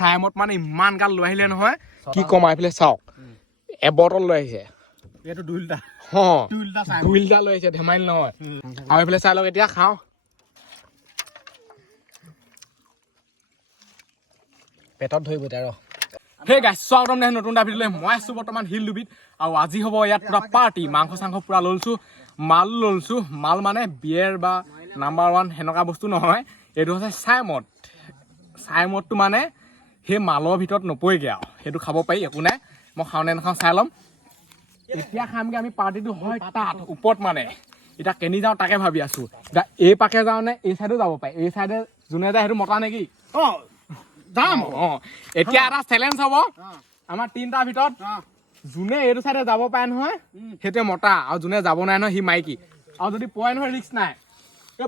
চাইমত মানে ইমান গাল লৈ আহিলে নহয় কি কম এইফালে চাওক এবটল লৈ আহিছে এইটো দুইলটা দুইলটা লৈ আহিছে ধেমালি নহয় আৰু এইফালে চাই লওক এতিয়া খাওঁ পেটত ধৰিব তাৰ হে গাইছ স্বাগতম নাই নতুন এটা ভিডিঅ'লৈ মই আছোঁ বৰ্তমান হিল ডুবিত আৰু আজি হ'ব ইয়াত পুৰা পাৰ্টি মাংস চাংস পুৰা লৈছোঁ মাল মানে বিয়েৰ বা নাম্বাৰ 1 সেনেকুৱা বস্তু নহয় এইটো হৈছে চাইমদটো মানে সেই মালৰ ভিতৰত নপৰেগৈ আৰু সেইটো খাব পাৰি একো নাই মই খাওঁ নে নাখাওঁ চাই ল'ম এতিয়া খামগৈ আমি পাৰ্টিটো হয় তাত ওপৰত মানে এতিয়া কেনি যাওঁ তাকে ভাবি আছোঁ এতিয়া এই পাকে যাওঁ নে এই চাইডেও যাব পাৰি এই চাইডে যোনে যায় সেইটো মতা নেকি যাম এতিয়া এটা চেলেঞ্জ হ'ব আমাৰ তিনিটাৰ ভিতৰত যোনে এইটো চাইডে যাব পাৰে নহয় সেইটোৱে মতা আৰু যোনে যাব নাই নহয় সি মাইকী আৰু যদি পৰে নহয় ৰিক্স নাই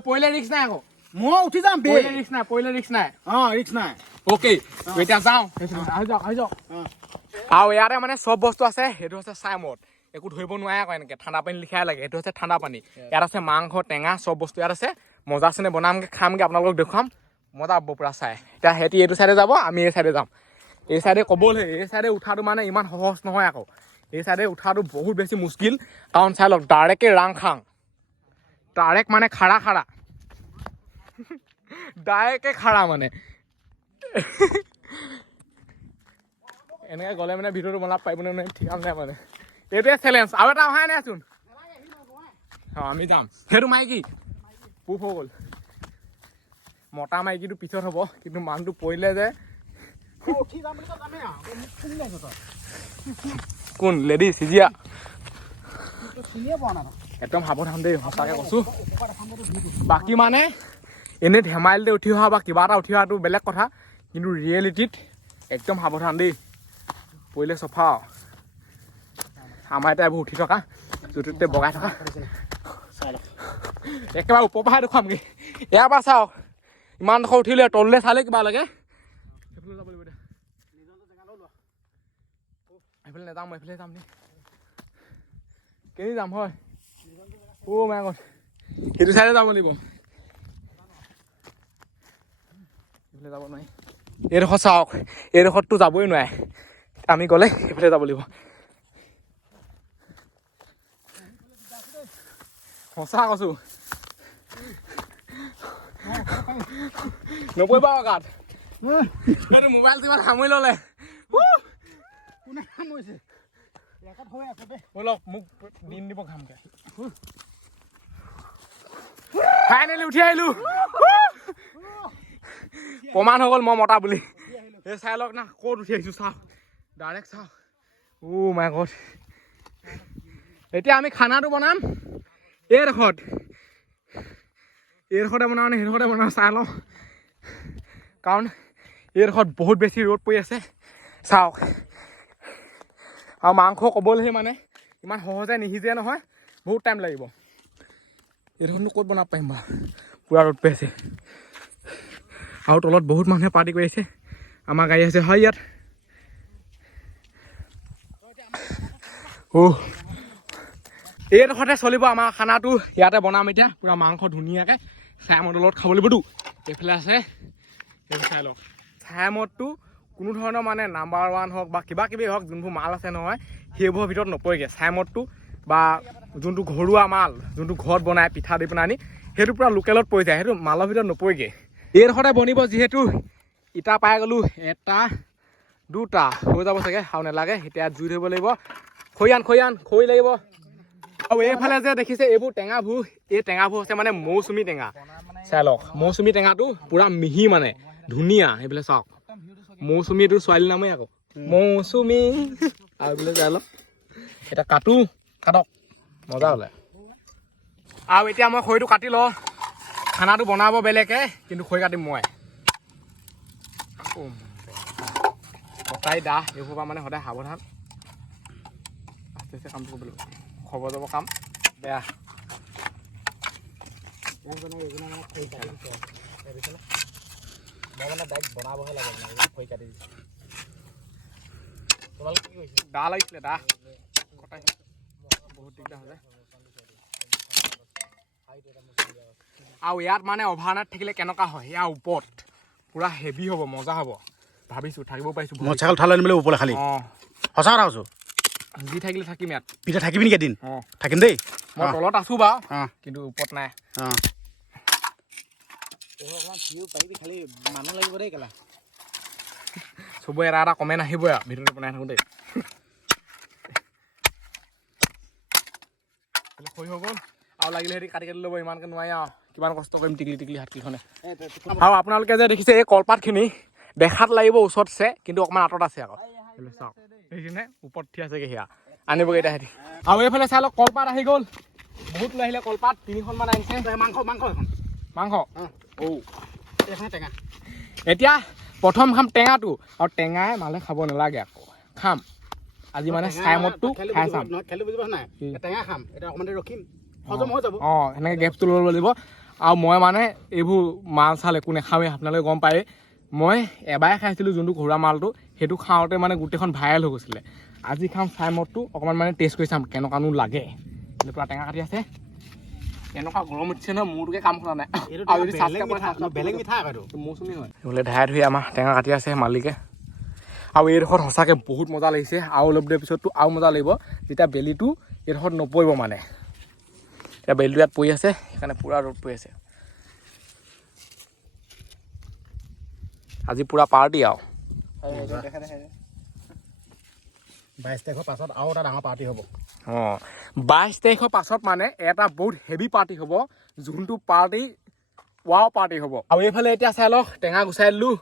পৰিলে ৰিক্স নাই আকৌ মই উঠি যাম পৰিলে ৰিক্স নাই ৰিক্স নাই অ'কে এতিয়া যাওঁ আহি যাওক আৰু ইয়াতে মানে চব বস্তু আছে সেইটো হৈছে চাইমদ একো ধৰিব নোৱাৰে আকৌ এনেকৈ ঠাণ্ডা পানী লিখাই লাগে সেইটো হৈছে ঠাণ্ডা পানী ইয়াত আছে মাংস টেঙা চব বস্তু ইয়াত আছে মজা চেনে বনামগৈ খামগৈ আপোনালোকক দেখুৱাম মজা হ'ব পুৰা চাই এতিয়া সিহঁতি এইটো চাইডে যাব আমি এই চাইডে যাম এই চাইডে ক'বলৈ এই চাইডে উঠাটো মানে ইমান সহজ নহয় আকৌ এই চাইডে উঠাটো বহুত বেছি মুস্কিল কাৰণ চাই লওক ডাইৰেক্টে ৰাং খাং ডাইৰেক্ট মানে খাৰা ডাইৰেক্টে খাৰা মানে এনেকৈ গ'লে মানে ভিডিঅ'টো বনাব পাৰিবনে নাই ঠিক নাই মানে এইটোৱে চেলেঞ্জ আৰু এটা অহাই নাইচোন আমি যাম সেইটো মাইকী প্ৰুফ হৈ গ'ল মতা মাইকীটো পিছত হ'ব কিন্তু মানুহটো পৰিলে যে কোন লেডি চিজিয়া একদম সাৱধান দেই সঁচাকৈ কৈছোঁ বাকী মানে এনেই ধেমালিতে উঠি অহা বা কিবা এটা উঠি অহাটো বেলেগ কথা কিন্তু ৰিয়েলিটিত একদম সাৱধান দেই পৰিলে চফা আমাৰ এতিয়া এইবোৰ উঠি থকা য'তে বগাই থকা একেবাৰে ওপৰ পৰাহে দেখুৱামগৈ ইয়াৰ পৰা চাওক ইমান ডোখৰ উঠিলে তললৈ চালে কিবা লাগে সেইফালে যাব লাগিব এতিয়া এইফালে নাযাম মই এইফালে যাম নি কেনি যাম হয় মাই গড সেইটো চাইডে যাব লাগিব এইফালে যাব নোৱাৰি এইডোখৰ চাওক এইডোখৰতো যাবই নোৱাৰে আমি গ'লে সেইফালে যাব লাগিব সঁচা কৈছোঁ নপৰিবা গাত এইটো মোবাইল কিমান সামৰি ল'লে ব'লক মোক দিন দিব খামগৈ ফাইনেলি উঠি আহিলোঁ প্ৰমাণ হৈ গ'ল মই মতা বুলি এই চাই লওক না ক'ত উঠি আহিছোঁ চাওক ডাইৰেক্ট চাওক মাই গড এতিয়া আমি খানাটো বনাম এইডোখৰতে বনাওঁ নে সেইডোখৰতে বনাওঁ চাই লওঁ কাৰণ এইডোখৰত বহুত বেছি ৰ'দ পৰি আছে চাওক আৰু মাংস ক'বলৈহে মানে ইমান সহজে নিসিজে নহয় বহুত টাইম লাগিব এইডোখৰনো ক'ত বনাব পাৰিম বাৰু পূৰা ৰ'দ পৰি আছে আৰু তলত বহুত মানুহে পাৰ্টি কৰি আছে আমাৰ গাড়ী আছে হয় ইয়াত এইডোখৰতে চলিব আমাৰ খানাটো ইয়াতে বনাম এতিয়া পূৰা মাংস ধুনীয়াকৈ চাইমদৰ লগত খাব লাগিবতো এইফালে আছে এইটো চাই লওক চাইমদটো কোনো ধৰণৰ মানে নাম্বাৰ 1 হওক বা কিবা কিবি হওক যোনবোৰ মাল আছে নহয় সেইবোৰৰ ভিতৰত নপৰেগৈ চাইমদটো বা যোনটো ঘৰুৱা মাল যোনটো ঘৰত বনাই পিঠা দি পেলাই আনি সেইটো পূৰা লোকেলত পৰি যায় সেইটো মালৰ ভিতৰত নপৰেগৈ এইডোখৰতে বনিব যিহেতু ইটা পাই গ'লোঁ 1 2 হৈ যাব চাগে আৰু নালাগে এতিয়া জুই ধৰিব লাগিব খৰি লাগিব আৰু এইফালে যে দেখিছে এইবোৰ টেঙাবোৰ এই টেঙাবোৰ হৈছে মানে মৌচুমী টেঙা চাই লওক মৌচুমী টেঙাটো পূৰা মিহি মানে ধুনীয়া এইফালে চাওক মৌচুমীটো ছোৱালী নামেই আকৌ মৌচুমী আৰু এইফালে চাই লওক এতিয়া কাটক মজা হ'লে আৰু এতিয়া মই খৰিটো কাটি লওঁ খানাটো বনাব বেলেগে কিন্তু খৰি কাটিম মই কটাই দাহ এইবোৰ পৰা মানে সদায় সাৱধান আস্তে কামটো কৰিব লাগিব খবৰ যাব কাম বেয়া বনাবহে লাগে খৰি কাটি দিছোঁ দা লাগিছিলে দা কটাই বহুত দিগদাৰ হৈ যায় আৰু ইয়াত মানে অভাৰনাইট থাকিলে কেনেকুৱা হয় ইয়াৰ ওপৰত পূৰা হেভি হ'ব মজা হ'ব ভাবিছোঁ থাকিব পাৰিছোঁ মটৰচাইকেল উঠালৈ আনিবলৈ ওপৰলৈ খালি অঁ সঁচা কথা কৈছোঁ যি থাকিলে থাকিম ইয়াত পিঠা থাকিবি নেকি এদিন অঁ থাকিম দেই মই তলত আছোঁ বাৰু অঁ কিন্তু ওপৰত নাই অঁ অকণমান ফিউ পাৰিবি খালি মানুহ লাগিব দেই কেলা চবৰে এটা এটা কমেণ্ট আহিবই আৰু ভিডিঅ'টো বনাই থাকোঁতে হৈ হৈ গ'ল আৰু লাগিলে সিহঁতি কাটি কাটি ল'ব ইমানকৈ নোৱাৰি আৰু কিমান কষ্ট কৰিম টিকলি টিকলি হাতকেইখনে আৰু আপোনালোকে যে দেখিছে এই কলপাতখিনি দেখাত লাগিব ওচৰতছে কিন্তু অকণমান আঁতৰত আছে আকৌ চাওক সেইখিনি ওপৰত থিয় আছেগৈ সেয়া আনিবগৈ এতিয়া সিহঁতি আৰু এইফালে চাই লওক কলপাত আহি গ'ল বহুত লৈ আহিলে কলপাত 3খনমান আহিছে মাংস এখন মাংস এইখন টেঙা এতিয়া প্ৰথম খাম টেঙাটো আৰু টেঙাই মালে খাব নালাগে আকৌ খাম আজি মানে চাই মদটো খাই চাম খেলি বুজি পাইছ নাই টেঙা খাম এতিয়া অকণমান দেৰি ৰখিম হজম হৈ যাব অঁ সেনেকৈ গেপটো ল'ব লাগিব আৰু মই মানে এইবোৰ মাল চাল একো নাখাওঁৱেই আপোনালোকে গম পায়েই মই এবাৰে খাইছিলোঁ যোনটো ঘৰুৱা মালটো সেইটো খাওঁতে মানে গোটেইখন ভাইৰেল হৈ গৈছিলে আজি খাম চাই মদটো অকণমান মানে টেষ্ট কৰি চাম কেনেকুৱানো লাগে কিন্তু পূৰা টেঙা কাটি আছে এনেকুৱা গৰম উঠিছে নহয় মোৰটোকে কাম কৰা নাই বেলেগ মিঠা আকৌ মৌচুমী হয় বোলে ধাই ধুই আমাৰ টেঙা কাটি আছে মালিকে আৰু এইডোখৰত সঁচাকৈ বহুত মজা লাগিছে আৰু অলপ দেৰি পিছততো আৰু মজা লাগিব যেতিয়া বেলিটো এইডোখৰত নপৰিব মানে এতিয়া বেলিটো ইয়াত পৰি আছে সেইকাৰণে পূৰা ৰ'দ পৰি আছে আজি পূৰা পাৰ্টি আৰু 22 তাৰিখৰ পাছত আৰু এটা ডাঙৰ পাৰ্টি হ'ব অঁ 22 তাৰিখৰ পাছত মানে এটা বহুত হেভি পাৰ্টি হ'ব যোনটো পাৰ্টি ৱাও পাৰ্টি হ'ব আৰু এইফালে এতিয়া চাই লওক টেঙা গুচাই দিলোঁ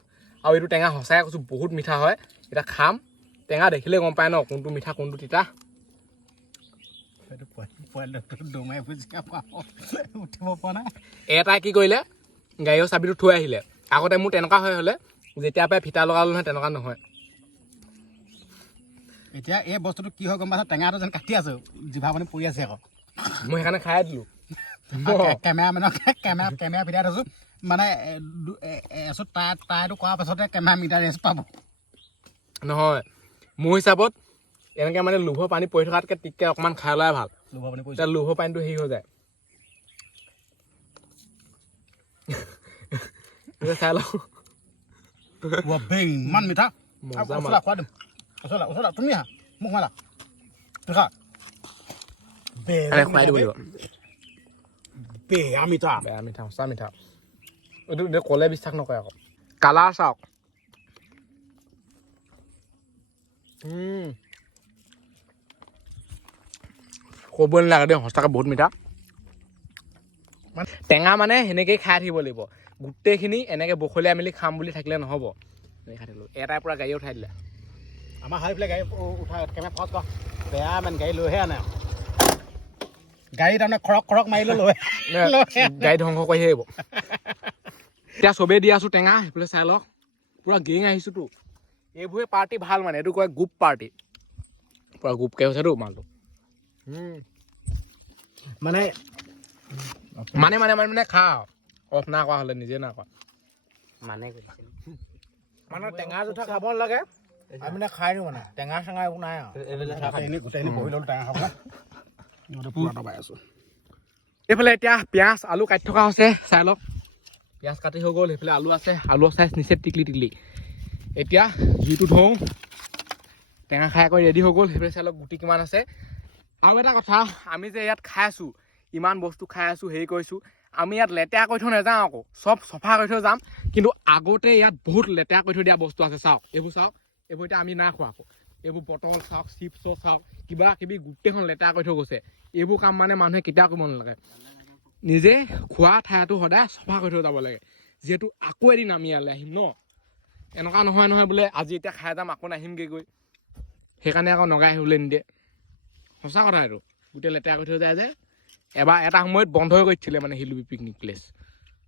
আৰু এইটো টেঙা সঁচাই কৈছোঁ বহুত মিঠা হয় এতিয়া খাম টেঙা দেখিলে গম পায় ন কোনটো মিঠা কোনটো তিতা উঠিব পৰা নাই এটাই কি কৰিলে গাড়ীৰ চাবিটো থৈ আহিলে আগতে মোৰ তেনেকুৱা হৈ হ'লে যেতিয়াৰ পৰাই ফিটা লগালো নহয় তেনেকুৱা নহয় এতিয়া এই বস্তুটো কি হয় গম পাইছা টেঙাটো যেন কাটি আছো জিভা পানী পৰি আছে আকৌ মই সেইকাৰণে খাই দিলোঁ কেমেৰা ভিডিঅ' থৈছোঁ মানে টাইটো কৰাৰ পাছতে কেমেৰা মিটাৰ ৰেষ্ট পাব নহয় মোৰ হিচাপত এনেকৈ মানে লোভৰ পানী পৰি থকাতকৈ টিককৈ অকণমান খাই লোৱাই ভাল লোভৰ পানী পৰি এতিয়া লোভৰ পানীটো হেৰি হৈ যায় চাই লওঁ ইমান মিঠা খোৱা দিম ওচৰলা তুমি আহা মোক মালা খুৱাই দিব লাগিব বেয়া মিঠা বেয়া মিঠা সঁচা মিঠা এইটো ক'লে বিশ্বাস নকৰে আকৌ কালাৰ চাওক ক'ব নালাগে দেই সঁচাকৈ বহুত মিঠা টেঙা মানে সেনেকৈয়ে খাই থাকিব লাগিব গোটেইখিনি এনেকৈ বখলিয়াই মেলি খাম বুলি থাকিলে নহ'ব এনেকৈ খাই থাকিলোঁ এটাই পূৰা গাড়ী উঠাই দিলে আমাৰ হাৰি গাড়ী উঠাই কেমেৰা ফচ কৰ বেয়া মানে গাড়ী লৈহে আনে গাড়ী তাৰমানে খৰক মাৰিলে লৈ গাড়ী ধ্বংস কৰি আহিব এতিয়া চবেই দি আছোঁ টেঙা সেইফালে চাই লওক পূৰা গেং আহিছোঁতো এইবোৰে পাৰ্টি ভাল মানে এইটো কয় গ্ৰুপ পাৰ্টি পূৰা গ্ৰুপকৈ হৈছেতো মালটো মানে মানে মানে মানে মানে খা অফ না কৰা হ'লে নিজে না কৰা মানে টেঙা জোঠা খাব নালাগে আমি মানে খাই দিওঁ মানে টেঙা চেঙা একো নাই আৰু গোটেইখিনি বহি ল'লোঁ টেঙা খাবলৈ পূৰা দবাই আছোঁ এইফালে এতিয়া পিঁয়াজ আলু কাটি থকা হৈছে চাই লওক পিঁয়াজ কাটি হৈ গ'ল সেইফালে আলু আছে আলু চাইজ নিচে টিকলি টিকলি এতিয়া জুইটো থওঁ টেঙা খাই কৰি ৰেডি হৈ গ'ল সেইফালে চাই লওক গুটি কিমান আছে আৰু এটা কথা আমি যে ইয়াত খাই আছোঁ ইমান বস্তু খাই আছোঁ হেৰি কৰিছোঁ আমি ইয়াত লেতেৰা কৰি থৈ নাযাওঁ আকৌ চব চফা কৰি থৈ যাম কিন্তু আগতে ইয়াত বহুত লেতেৰা কৰি থৈ দিয়া বস্তু আছে চাওক এইবোৰ চাওক এইবোৰ এতিয়া আমি নাই খোৱা আকৌ এইবোৰ বটল চাওক চিপছৰ চাওক কিবা কিবি গোটেইখন লেতেৰা কৰি থৈ গৈছে এইবোৰ কাম মানে মানুহে কেতিয়াও কৰিব নালাগে নিজে খোৱা ঠাইটো সদায় চফা কৰি থৈ যাব লাগে যিহেতু আকৌ এদিন আমি ইয়ালৈ আহিম ন এনেকুৱা নহয় বোলে আজি এতিয়া খাই যাম আকৌ নাহিমগৈ গৈ সেইকাৰণে আকৌ নগাই আহিবলৈ নিদিয়ে সঁচা কথা এইটো গোটেই লেতেৰা কৰি থৈ যায় যে এবাৰ এটা সময়ত বন্ধ হৈ গৈছিলে মানে হিলবি পিকনিক প্লেচ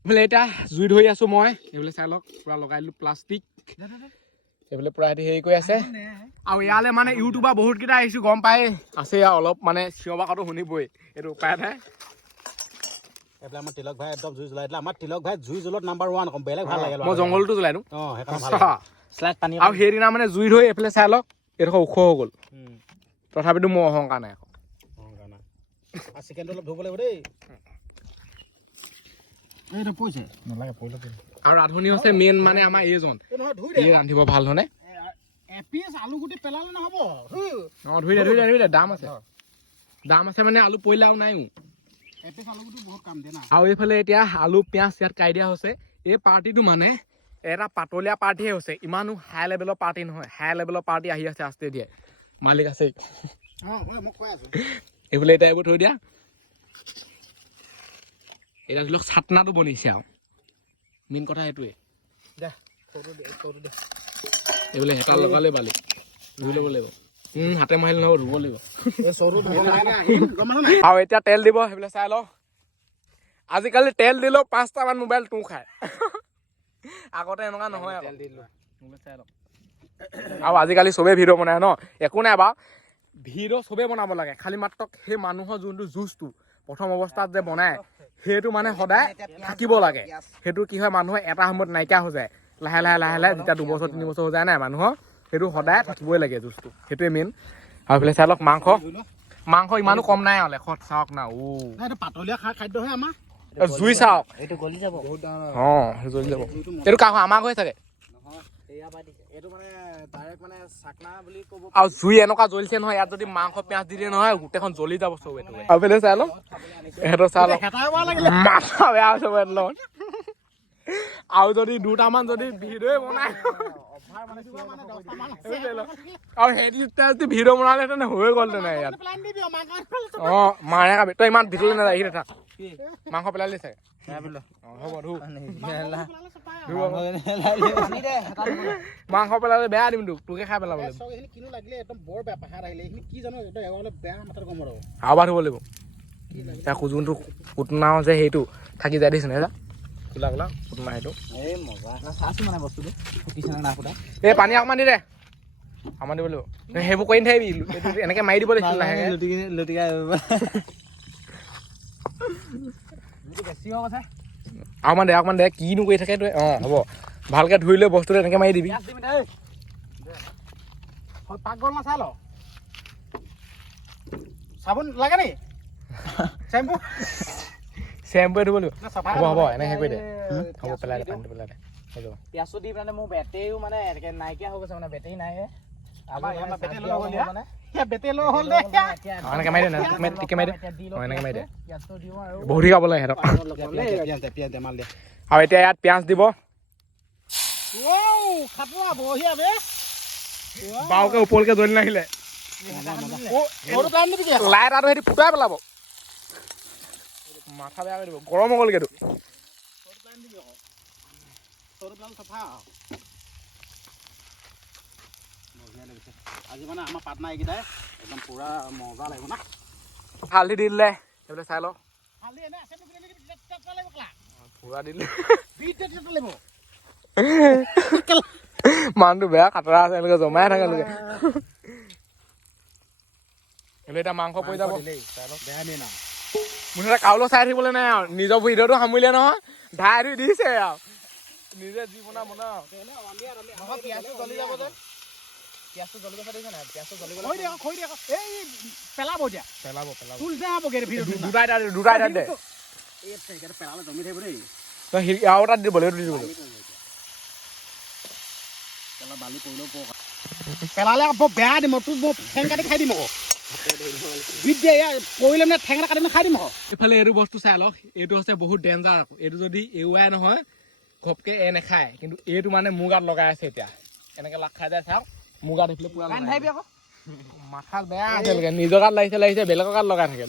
এইফালে এতিয়া জুই ধৰি আছোঁ মই এইফালে চাই লওক পূৰা লগাই দিলোঁ প্লাষ্টিক এইফালে পূৰা সিহঁতি হেৰি কৰি আছে আৰু ইয়ালৈ মানে ইউটিউবাৰ বহুতকেইটা আহিছোঁ গম পায় আছে আৰু অলপ মানে চিঞৰ বাখৰটো শুনিবই এইটো উপায় নাই এইফালে আমাৰ তিলক ভাই একদম জুই জ্বলাই দিলে আমাৰ তিলক ভাই জুই জ্বলত নাম্বাৰ 1 কম বেলেগ ভাল লাগে মই জংঘলটো জ্বলাই দিওঁ অঁ সেইকাৰণে পানী আৰু সেইদিনা মানে জুই ধৰি এইফালে চাই লওক এইডোখৰ ওখ হৈ গ'ল তথাপিতো মোৰ অহংকাৰ নাই আকৌ চিকেনটো অলপ ধুব লাগিব দেই এইটো পইছে নালাগে পইলা আৰু ৰান্ধনি হৈছে মেইন মানে আমাৰ এইজন এই ৰান্ধিব ভাল ধৰণে এপিচ আলু গুটি পেলালে নহব ধুই দে দাম আছে মানে আলু পইলাও নাই এপিচ আলু গুটি বহুত কাম দিয়ে না আৰু এইফালে এতিয়া আলু পিঁয়াজ ইয়াত কাই দিয়া হৈছে এই পাৰ্টিটো মানে এটা পাতলীয়া পাৰ্টিহে হৈছে ইমানো হাই লেভেলৰ পাৰ্টি নহয় হাই লেভেলৰ পাৰ্টি আহি আছে আস্তে দিয়ে মালিক আছে মই কৈ আছো এইফালে এতিয়া এইবোৰ থৈ দিয়া এটা ধৰি লওক চাটনাটো বনিছে আৰু মেইন কথা সেইটোৱে এইবোলে হেতা লগালে বালি ধুই ল'ব লাগিব হাতে মাৰিলে নহ'ব ধুব লাগিব আৰু এতিয়া তেল দিব সেইবিলাক চাই লওঁ আজিকালি তেল দিলেও 5টামান মোবাইল তোৰ খায় আগতে এনেকুৱা নহয় আৰু আজিকালি চবেই ভিডিঅ' বনায় ন একো নাই বাৰু ভিডিঅ' চবেই বনাব লাগে খালি মাত্ৰ সেই মানুহৰ যোনটো জুচটো প্ৰথম অৱস্থাত যে বনায় সেইটো মানে সদায় থাকিব লাগে সেইটো কি হয় মানুহৰ এটা সময়ত নাইকিয়া হৈ যায় লাহে লাহে যেতিয়া 2 বছৰ 3 বছৰ হৈ যায় নাই মানুহৰ সেইটো সদায় থাকিবই লাগে জুচটো সেইটোৱে মেইন আৰু এইফালে চাই লওক মাংস ইমানো কম নাই আৰু লেখত চাওক না পাতলীয়া খাদ্যহে আমাৰ জুই চাওক এইটো গলি যাব অঁ জ্বলি যাব এইটো কাহ আমাক হৈ চাগে এইটো মানে ডাইৰেক্ট মানে চাকনা বুলি ক'ব আৰু জুই এনেকুৱা জ্বলিছে নহয় ইয়াত যদি মাংস পিঁয়াজ দি দিয়ে নহয় গোটেইখন জ্বলি যাব চব এইটো আৰু পেলে চাই লওঁ এহেঁতৰ চাই লওঁ মাথা বেয়া হৈছে লগত আৰু যদি 2টামান যদি ভিডিঅ'ই বনাই আৰু সেইটো ভিডিঅ' বনালেহেঁতেন হৈ গ'ল তেনে ইয়াত অঁ মাৰে খাবি তই ইমান ভিতৰলৈ নাযায় আহি থাক মাংস পেলালি চাগে হ'ব মাংস পেলালে বেয়া দিম তোকে খাই পেলাব লাগিব আৰু বাৰ ধুব লাগিব এতিয়া যোনটো কুটনাও যে সেইটো থাকি যায় দিছে না কোলা কুটনা সেইটো এই মজা চাইছো মানে বস্তুটো ফুটিছে নে নাই ফুটা এই পানী অকণমান দি দে অকণমান দিব লাগিব সেইবোৰ কৰি নাথাকিবি এনেকে মাৰি দিব লাগিছিল লাহেকে লুটিকা বেছি হ'ব আছে অকণমান দে কিনো কৰি থাকে তই অঁ হ'ব ভালকে ধুই লৈ বস্তুটো এনেকে মাৰি দিবি পাক গ'ল না চাই ল চাবোন লাগে নি চেম্পু চেম্পুৱে ধুব লাগিব হ'ব এনেকে হেৰি কৰি দে হ'ব পেলাই দে পানীটো পেলাই দে হৈ যাব পিয়াজটো দি মানে মোৰ বেটেৰীও মানে এনেকে নাইকিয়া হৈ গৈছে মানে বেটেৰী নাই এনেকে মাৰি দে টিকে মাৰি দে এনেকে মাৰি দে বহুত খাবলৈ সিহঁতক আৰু এতিয়া ইয়াত পিঁয়াজ দিব বাওকে ওপৰলৈকে জ্বলি নাহিলে লাইট আৰু সিহঁতি ফুটাই পেলাব মাথা বেয়া কৰি দিব গৰম হৈ গ'লগেতো আজি মানে আমাৰ পাটনা এইকেইটাই একদম পুৰা মজা লাগিব না হালধি দি দিলে সেইবিলাক চাই লওঁ পুৰা দিলে মানুহটো বেয়া খাতৰা আছে এনেকে জমাই থাকে লোকে এতিয়া মাংস পৰি যাব মুঠতে কাউলো চাই থাকিবলৈ নাই আৰু নিজৰ ভিডিঅ'টো সামৰিলে নহয় ধাই ধুই দিছে আৰু নিজে যি বনা জ্বলি যাব যে পিয়াজটো জ্বলিব চাইছে নাই পিয়াজটো জ্বলিব এই পেলাব দিয়া পেলাব দুটাই দে পেলালে জমি থাকিব দেই তই আৰু তাত দিব লাগিব বালি পৰিলেও পেলালে আকৌ বেয়া দিম তোক মই ঠেং কাটি খাই দিম আকৌ পৰিলে মানে ঠেং এটা কাটি খাই দিম আকৌ এইফালে এইটো বস্তু চাই লওক এইটো হৈছে বহুত ডেঞ্জাৰ আকৌ এইটো যদি এৰুৱাই নহয় ঘপকে নেখায় কিন্তু এইটো মানে মোৰ গাত লগাই আছে এতিয়া এনেকে লাগ খাই যায় চাওক মোৰ গাত এইফালে পুৰা আকৌ মাথা বেয়া আছে নিজৰ গাত লাগিছে বেলেগৰ গাত লগাই থাকে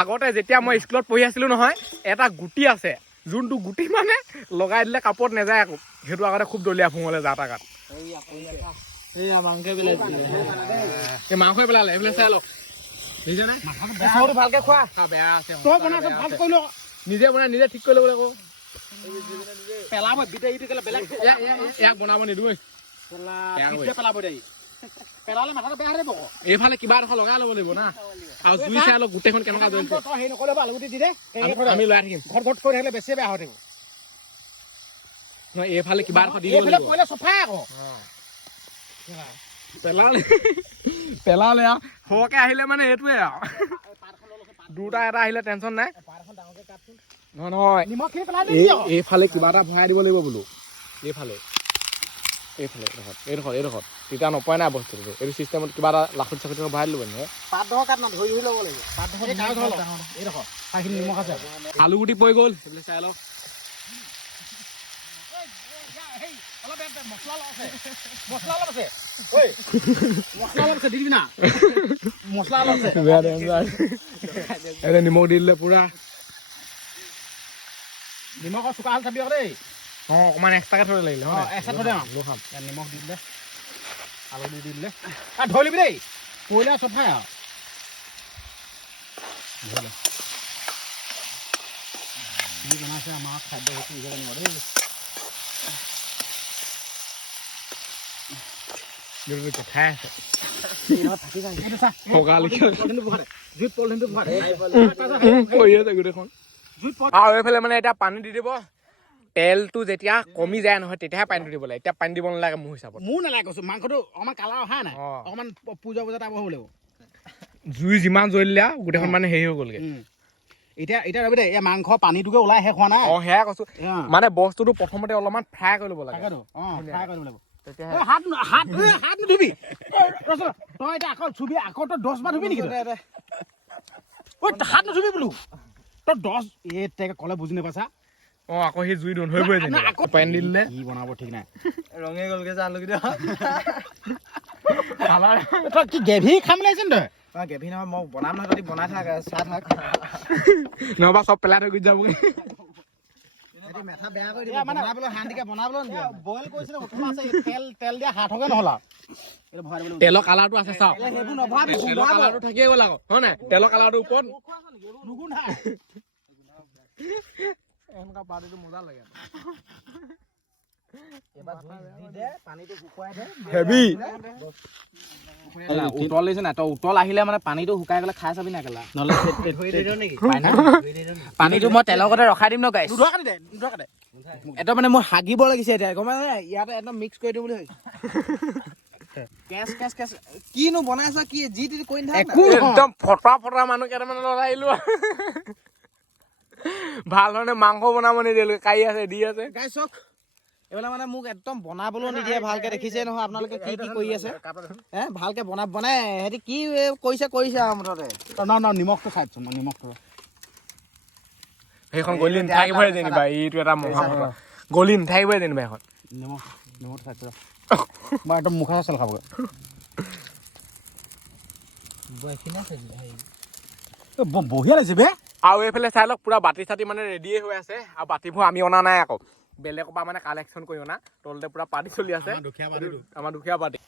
আগতে যেতিয়া মই স্কুলত পঢ়ি আছিলো নহয় এটা গুটি আছে যোনটো গুটি মানে লগাই দিলে কাপোৰত নাযায় আকৌ সেইটো আগতে খুব দলীয়া ফুঙলে যা তাৰ গাত মাংস পেলালে এইফালে চাই লওক ভালকে খোৱা বেয়া আছে নিজে বনাই নিজে ঠিক কৰি ল'ব লাগিব পেলাব বেলেগ ইয়াক বনাব নিদিওঁ পেলাব দেই পেলালে মাথাটো বেয়া হৈ যাব এইফালে কিবা এডোখৰ লগাই ল'ব লাগিব না আৰু জুই চাই লওক গোটেইখন কেনেকুৱা জ্বলিছে হেৰি নকৰিলে আলুগুটি দি দে আমি লৈ থাকিম ঘৰত কৰি থাকিলে বেছি বেয়া হৈ থাকিব নহয় এইফালে কিবা এডোখৰ দি দিব লাগিব চফাই আকৌ পেলালে আৰু সৰহকে আহিলে মানে এইটোৱে আৰু দুটা এটা আহিলে টেনচন নাই নহয় নিমখখিনি পেলাই এইফালে কিবা এটা ভৰাই দিব লাগিব বোলো এইফালে এইডোখৰত তেতিয়া নপৰে নাই বস্তুটো এইটো চিষ্টেমত কিবা এটা লাখুট চাখুট ভৰাই দিলোঁ মানে পাতডোখৰ কাট না ধৰি ল'ব লাগিব পাতডোখৰ এইডোখৰ খাইখিনি নিমখ আছে আলু গুটি পৰি গ'ল সেইবিলাক চাই লওক মছলা অলপ আছে দি দিবি না মছলা অলপ আছে এতিয়া নিমখ দি দিলে পুৰা নিমখৰ চুকা হাল চাবি আকৌ দেই অকণমান এক্সট্ৰাকে থ'ব লাগিলে এক্সট্ৰা থৈ দে খাম নিমখ দি দিলে আলু দি দিলে ধৰি লিবি দেই পইলা চব খাই আৰু কি বনাইছে আমাৰ খাদ্য বস্তু দিব জানিব দেই খাই আছে আৰু এইফালে মানে এতিয়া পানী দি দিব তেলটো যেতিয়া কমি যায় নহয় তেতিয়াহে পানীটো দিব লাগে এতিয়া পানী দিব নালাগে মোৰ হিচাপত মোৰ নালাগে কৈছো মাংসটো অকণমান কালাৰ অহা নাই অকণমান পূজা টাইপ হ'ব লাগিব জুই যিমান জ্বলিলে গোটেইখন মানে হেৰি হৈ গ'লগে এতিয়া ৰবি দেই এই মাংস পানীটোকে ওলাই শেষ হোৱা নাই সেয়া কৈছো মানে বস্তুটো প্ৰথমতে অলপমান ফ্ৰাই কৰি ল'ব লাগে ফ্ৰাই কৰি ল'ব লাগিব হাত নুধুবি তই এতিয়া আকৌ চুবি আকৌ তই 10 বাৰ ধুবি নেকি হাত নুধুবি বোলো তই 10 এই ক'লে বুজি নাপাইছা আকৌ সেই জুই ধন হৈ গৈ আকৌ পানী দি দিলে কি বনাব ঠিক নাই ৰঙে গ'লগে যে আলুকেইটা তই কি গ্ৰেভি খাম লাগিছিল তই গেভি নহয় মই বনাম নহয় তহঁতি বনাই থাক চাহ থাক নহবা চব পেলাই থৈ গুচি যাবগৈ মেথা বেয়া কৰি দিব বনাবলৈ শান্তিকে বনাবলৈ বইল কৰিছিলে আছে তেল দিয়া হাতকে নহ'ল আৰু তেলৰ কালাৰটো আছে চাওক সেইবোৰ নভৰাবি তেলৰ কালাৰটো থাকিয়ে গ'ল আকৌ হয় নাই তেলৰ কালাৰটো ওপৰত নুগুন্ধাই এনেকুৱা পাৰ্টিটো মজা লাগে এবাৰ দি দে পানীটো শুকুৱাই দে হেভি উতল দিছে নাই তই উতল আহিলে মানে পানীটো শুকাই গ'লে খাই চাবি না কেলা নহ'লে পানীটো মই তেলৰ আগতে ৰখাই দিম ন গাইছ এটা মানে মোৰ হাগিব লাগিছে এতিয়া গম পাইছা ইয়াতে একদম মিক্স কৰি দিম বুলি ভাবিছো কেচ কেচ কেচ কিনো বনাইছা কি যি টি কৈ নাথাক একদম ফটা মানুহ কেইটামান লৰাই আহিলো ভাল ধৰণে মাংস বনাব নিদিলো কাই আছে দি আছে গাইছক এইবিলাক মানে মোক একদম বনাবলৈ নিদিয়ে ভালকে দেখিছে নহয় আপোনালোকে কি কি কৰি আছে ভালকে বনাই সিহঁতি কি কৰিছে আৰু মুঠতে নিমখটো খাইছো মই নিমখটো সেইখন গলি নাথাকিবই যেনিবা এইটো এটা মহা গলি নাথাকিবই যেনিবা এখন নিমখ খাইছো মই একদম মুখা চাল খাবগৈ বঢ়িয়া লাগিছে বে আৰু এইফালে চাই লওক পুৰা বাতি চাতি মানে ৰেডিয়ে হৈ আছে আৰু বাতিবোৰ আমি অনা নাই আকৌ বেলেগৰ পৰা মানে কালেকশ্যন কৰি অনা তলতে পুৰা পাৰ্টি চলি আছে আমাৰ দুখীয়া party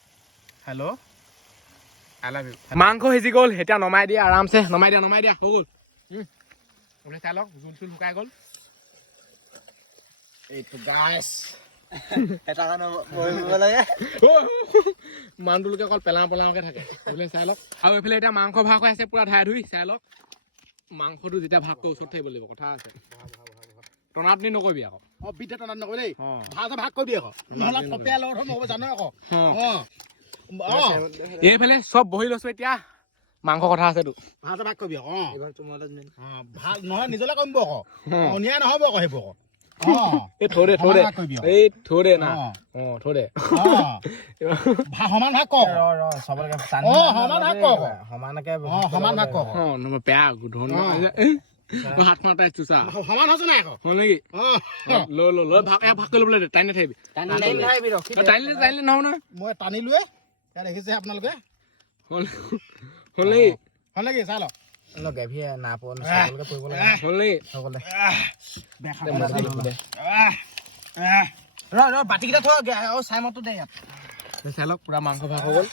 hello' I love you মাংস সিজি গ'ল এতিয়া নমাই দিয়া আৰামছে নমাই দিয়া হৈ গ'ল আপুনি চাই লওক জোল চোল শুকাই গ'ল এইটো গাইছ এটা কাৰণে বহিব লাগে মানুহটোলোকে অকল পেলাওকে থাকে বোলে চাই লওক আৰু এইফালে এতিয়া মাংস ভাগ হৈ আছে পুৰা ধাই ধুই চাই লওক মাংসটো যেতিয়া ভাগটো ওচৰত থাকিব লাগিব কথা আছে টনাটনি নকৰিবি আকৌ বিদ্যা টনাত নকৰি দেই ভালকে ভাগ কৰিবি আকৌ নহ'লে থপিয়াই লগত নহ'ব জানো আকৌ এইফালে চব বহি লৈছো এতিয়া মাংস কথা আছেতো ভালকে ভাগ কৰিবি আকৌ এইবাৰ তোমালৈ ভাল নহয় নিজলৈ কমিব আকৌ অন্যায় নহ'ব আকৌ সেইবোৰ আকৌ থৈ দে না থৈ দে সমান ভাগ কৰ চবলৈকে সমানকে সমান ভাগ কৰ বেয়া ধন হাতখন টাইছো চা সমান হৈছে নাই আকৌ হ'ল নেকি লৈ ভাগ কৰি ল'বলৈ দে টানি নাথাকিবি টানিলে নহ'ব নহয় মই টানিলোৱে ইয়াত দেখিছে আপোনালোকে হ'ল নেকি হ'ল নেকি চাই লওক গেভি নাপোৱা পৰিব লাগে হ'ল নেকি বাতিকেইটা থ চাইমতটো দে ইয়াত চাই লওক পুৰা মাংস ভাগ হৈ গ'ল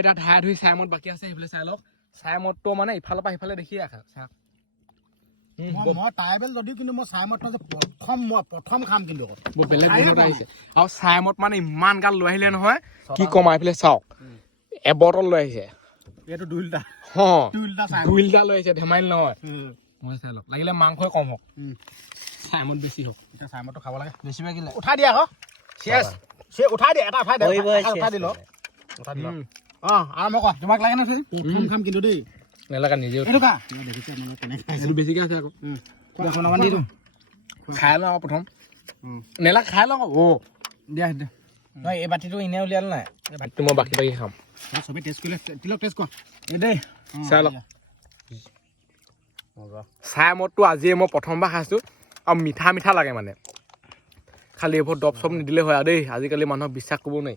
এটা ধাই ধুই চাইমত বাকী আছে সেইফালে চাই লওক চাইমতটো মানে ইফালৰ পৰা সিফালে দেখি ৰাখা মই ট্ৰাইবেল যদিও কিন্তু মই চাইমত প্ৰথম খাম কিন্তু বেলেগ ধৰণত আহিছে আৰু চাইমত মানে ইমান গাল লৈ আহিলে নহয় কি কম এইফালে চাওক এবটল লৈ আহিছে এইটো দুইটা লৈ আহিছে ধেমালি নহয় মই চাই লওক লাগিলে মাংসই কম হওক চাইমত বেছি হওক এতিয়া চাইমতটো খাব লাগে বেছি লাগিলে উঠাই দিয়া আকৌ উঠাই দিয়া এটা উঠাই দিয়া উঠাই দিল আৰম্ভ কৰ তোমাক লাগে নহয় প্ৰথম খাম কিন্তু দেই নেলাগা নিজে দেখিছে আপোনালোকে কেনেকৈ বেছিকে আছে আকৌ অকণমান দি দিওঁ খাই লওঁ প্ৰথম নেলা খাই লওঁ দিয়া দিয়া নহয় এই বাতিটো এনে উলিয়ালে নাই ভাতটো মই বাকী বাকী খাম চবেই টেষ্ট কৰিলে তিলক টেষ্ট কৰ এই দেই চাই লওক চাই মদটো আজিয়ে মই প্ৰথমবাৰ খাইছোঁ আৰু মিঠা মিঠা লাগে মানে খালি এইবোৰ দৰৱ চব নিদিলে হয় আৰু দেই আজিকালি মানুহক বিশ্বাস কৰিব নোৱাৰি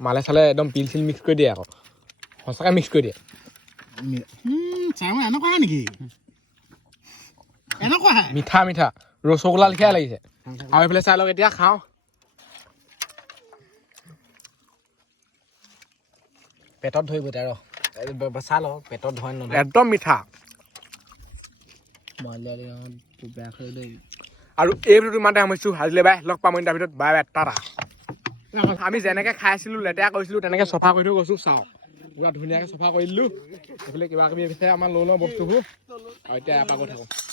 মালে চালে একদম পিল চিল মিক্স কৰি দিয়ে আকৌ সঁচাকৈ মিক্স কৰি দিয়ে চাই মই এনেকুৱা নেকি এনেকুৱা মিঠা মিঠা ৰসগোল্লা লেখিয়াই লাগিছে আৰু এইফালে চাই লওক এতিয়া খাওঁ পেটত ধৰিব এতিয়া ৰ চা ল পেটত ধৰে নধৰে একদম মিঠা বেয়া কৰি দেই আৰু এই ভিডিঅ'টো ইমানতে সামৰিছোঁ আজিলৈ বাই লগ পাম তাৰ ভিতৰত বাই বাই টাটা আমি যেনেকৈ খাই আছিলোঁ লেতেৰা কৰিছিলোঁ তেনেকৈ চফা কৰি থৈ গৈছোঁ চাওঁ পুৰা ধুনীয়াকৈ চফা কৰি দিলোঁ এইফালে কিবা কিবি বিচাৰে আমাৰ লৈ লওঁ বস্তুবোৰ আৰু এতিয়া ইয়াৰ পৰা গৈ থাকোঁ